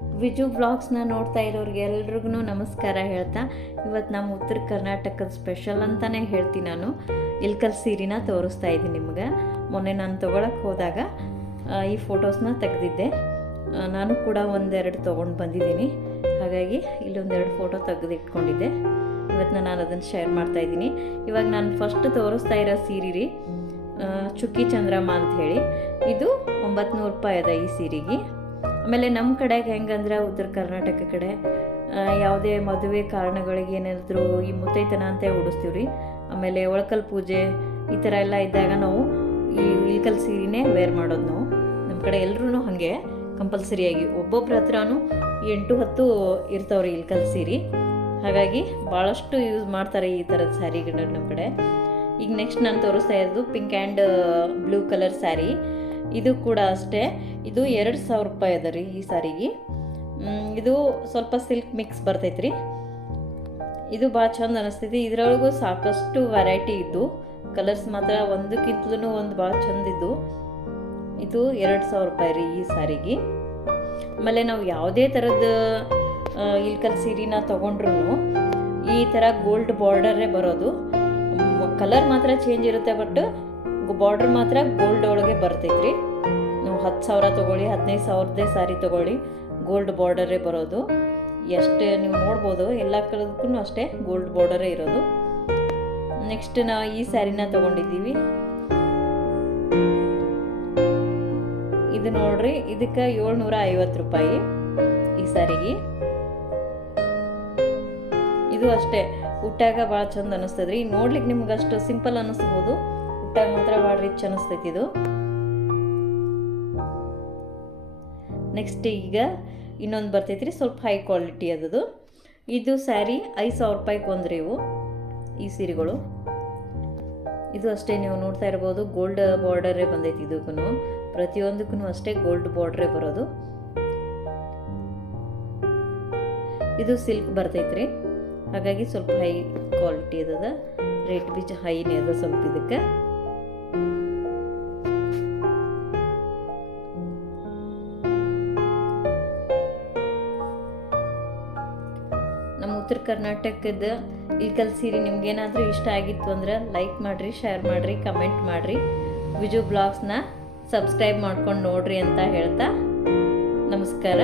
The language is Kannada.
ವಿಜು ವ್ಲಾಗ್ಸ್ನ ನೋಡ್ತಾ ಇರೋರಿಗೆ ಎಲ್ರಿಗೂ ನಮಸ್ಕಾರ ಹೇಳ್ತಾ. ಇವತ್ತು ನಮ್ಮ ಉತ್ತರ ಕರ್ನಾಟಕದ ಸ್ಪೆಷಲ್ ಅಂತಲೇ ಹೇಳ್ತೀನಿ ನಾನು. ಇಲ್ಕಲ್ ಸೀರೆನ ತೋರಿಸ್ತಾ ಇದ್ದೀನಿ ನಿಮ್ಗೆ. ಮೊನ್ನೆ ನಾನು ತೊಗೊಳಕ್ಕೆ ಹೋದಾಗ ಈ ಫೋಟೋಸ್ನ ತೆಗೆದಿದ್ದೆ. ನಾನು ಕೂಡ ಒಂದೆರಡು ತೊಗೊಂಡು ಬಂದಿದ್ದೀನಿ. ಹಾಗಾಗಿ ಇಲ್ಲೊಂದೆರಡು ಫೋಟೋ ತೆಗೆದಿಟ್ಕೊಂಡಿದ್ದೆ. ಇವತ್ತು ನಾನು ಅದನ್ನು ಶೇರ್ ಮಾಡ್ತಾ ಇದ್ದೀನಿ. ಇವಾಗ ನಾನು ಫಸ್ಟ್ ತೋರಿಸ್ತಾ ಇರೋ ಸೀರೆ ರೀ ಚುಕ್ಕಿ ಚಂದ್ರಮ್ಮ ಹೇಳಿ. ಇದು ಒಂಬತ್ತು ನೂರು ರೂಪಾಯಿ ಅದ ಈ ಸೀರೆಗೆ. ಆಮೇಲೆ ನಮ್ಮ ಕಡೆಗೆ ಹೆಂಗಂದ್ರೆ ಉತ್ತರ ಕರ್ನಾಟಕ ಕಡೆ ಯಾವುದೇ ಮದುವೆ ಕಾರಣಗಳಿಗೆ ಏನಾದರೂ ಈ ಮುತ್ತೈತನ ಅಂತ ಉಡಿಸ್ತೀವಿ ರೀ ಆಮೇಲೆ ಒಳಕಲ್ ಪೂಜೆ ಈ ಥರ ಎಲ್ಲ ಇದ್ದಾಗ ನಾವು ಈ ಇಲ್ಕಲ್ ಸೀರೆನೇ ವೇರ್ ಮಾಡೋದು ನಾವು. ನಮ್ಮ ಕಡೆ ಎಲ್ಲರೂ ಹಾಗೆ ಕಂಪಲ್ಸರಿಯಾಗಿ ಒಬ್ಬೊಬ್ರ ಹತ್ರನೂ ಎಂಟು ಹತ್ತು ಇರ್ತಾವ್ರಿ ಇಲ್ಕಲ್ ಸೀರೆ. ಹಾಗಾಗಿ ಭಾಳಷ್ಟು ಯೂಸ್ ಮಾಡ್ತಾರೆ ಈ ಥರದ ಸ್ಯಾರಿಗಳನ್ನ ನಮ್ಮ ಕಡೆ. ಈಗ ನೆಕ್ಸ್ಟ್ ನಾನು ತೋರಿಸ್ತಾ ಇರೋದು pink and blue colour sari ಇದು ಕೂಡ ಅಷ್ಟೇ. ಇದು ಎರಡು ಸಾವಿರ ರೂಪಾಯಿ ಅದ ರೀ ಈ ಸಾರಿಗೆ. ಇದು ಸ್ವಲ್ಪ ಸಿಲ್ಕ್ ಮಿಕ್ಸ್ ಬರ್ತೈತೆ ರೀ ಇದು ಭಾಳ ಚಂದ ಅನಿಸ್ತೈತಿ. ಇದರೊಳಗೂ ಸಾಕಷ್ಟು ವೆರೈಟಿ ಇದ್ದು ಕಲರ್ಸ್ ಮಾತ್ರ ಒಂದಕ್ಕಿಂತಲೂ ಒಂದು ಭಾಳ ಚಂದ ಇದ್ದು, ಇದು ಎರಡು ಸಾವಿರ ರೂಪಾಯಿ ರೀ ಈ ಸಾರಿಗೆ. ಆಮೇಲೆ ನಾವು ಯಾವುದೇ ಥರದ ಇಲ್ಕಲ್ ಸೀರೆನ ತೊಗೊಂಡ್ರು ಈ ಥರ ಗೋಲ್ಡ್ ಬಾರ್ಡರೇ ಬರೋದು. ಕಲರ್ ಮಾತ್ರ ಚೇಂಜ್ ಇರುತ್ತೆ ಬಟ್ ಬಾರ್ಡರ್ ಮಾತ್ರ ಗೋಲ್ಡ್ ಒಳಗೆ ಬರ್ತೈತ್ರಿ. ನೀವು ಹತ್ತು ಸಾವಿರ ತೊಗೊಳ್ಳಿ, ಹದಿನೈದು ಸಾವಿರದೇ ಸಾರಿ ತೊಗೊಳ್ಳಿ ಗೋಲ್ಡ್ ಬಾರ್ಡರೇ ಬರೋದು. ಎಷ್ಟು ನೀವು ನೋಡ್ಬೋದು, ಎಲ್ಲ ಕಡೆದಕ್ಕೂ ಅಷ್ಟೇ ಗೋಲ್ಡ್ ಬಾರ್ಡರೇ ಇರೋದು. ನೆಕ್ಸ್ಟ್ ನಾವು ಈ ಸ್ಯಾರಿನ ತೊಗೊಂಡಿದ್ದೀವಿ. ಇದು ನೋಡ್ರಿ, ಇದಕ್ಕೆ ಏಳ್ನೂರ ಐವತ್ತು ರೂಪಾಯಿ ಈ ಸ್ಯಾರಿಗೆ ಇದು ಅಷ್ಟೇ ಹುಟ್ಟಾಗ ಭಾಳ ಚಂದ ಅನಿಸ್ತದ್ರಿ. ನೋಡ್ಲಿಕ್ಕೆ ನಿಮ್ಗೆ ಅಷ್ಟು ಸಿಂಪಲ್ ಅನಿಸ್ಬೋದು. ಉಟ್ಟಾಗ ಮಾತ್ರ ಭಾಳ ರಿಚ್ ಅನ್ನಿಸ್ತೈತಿ ಇದು. ನೆಕ್ಸ್ಟ್ ಈಗ ಇನ್ನೊಂದು ಬರ್ತೈತ್ರಿ ಸ್ವಲ್ಪ ಹೈ ಕ್ವಾಲಿಟಿ ಅದದು. ಇದು ಸ್ಯಾರಿ ಐದು ಸಾವಿರ ರೂಪಾಯಿಗೆ ರೀ ಇವು, ಈ ಸೀರೆಗಳು. ಇದು ಅಷ್ಟೇ ನೀವು ನೋಡ್ತಾ ಇರ್ಬೋದು ಗೋಲ್ಡ್ ಬಾರ್ಡರೇ ಬಂದೈತಿ ಇದಕ್ಕೂ ಪ್ರತಿಯೊಂದಕ್ಕೂ ಅಷ್ಟೇ ಗೋಲ್ಡ್ ಬಾರ್ಡ್ರೇ ಬರೋದು. ಇದು ಸಿಲ್ಕ್ ಬರ್ತೈತ್ರಿ ಹಾಗಾಗಿ ಸ್ವಲ್ಪ ಹೈ ಕ್ವಾಲಿಟಿ ಅದ, ರೇಟ್ ಬೀಚ್ ಹೈನೇ ಅದ ಸ್ವಲ್ಪ ಇದಕ್ಕೆ. ಉತ್ತರ ಕರ್ನಾಟಕದ ಇಲ್ಕಲ್ ಸೀರೆ ನಿಮ್ಗೇನಾದರೂ ಇಷ್ಟ ಆಗಿತ್ತು ಅಂದ್ರೆ ಲೈಕ್ ಮಾಡಿರಿ ಶೇರ್ ಮಾಡಿರಿ ಕಮೆಂಟ್ ಮಾಡಿರಿ. ವಿಜು ಬ್ಲಾಗ್ಸ್ನ ಸಬ್ಸ್ಕ್ರೈಬ್ ಮಾಡ್ಕೊಂಡು ನೋಡ್ರಿ ಅಂತ ಹೇಳ್ತಾ ನಮಸ್ಕಾರ.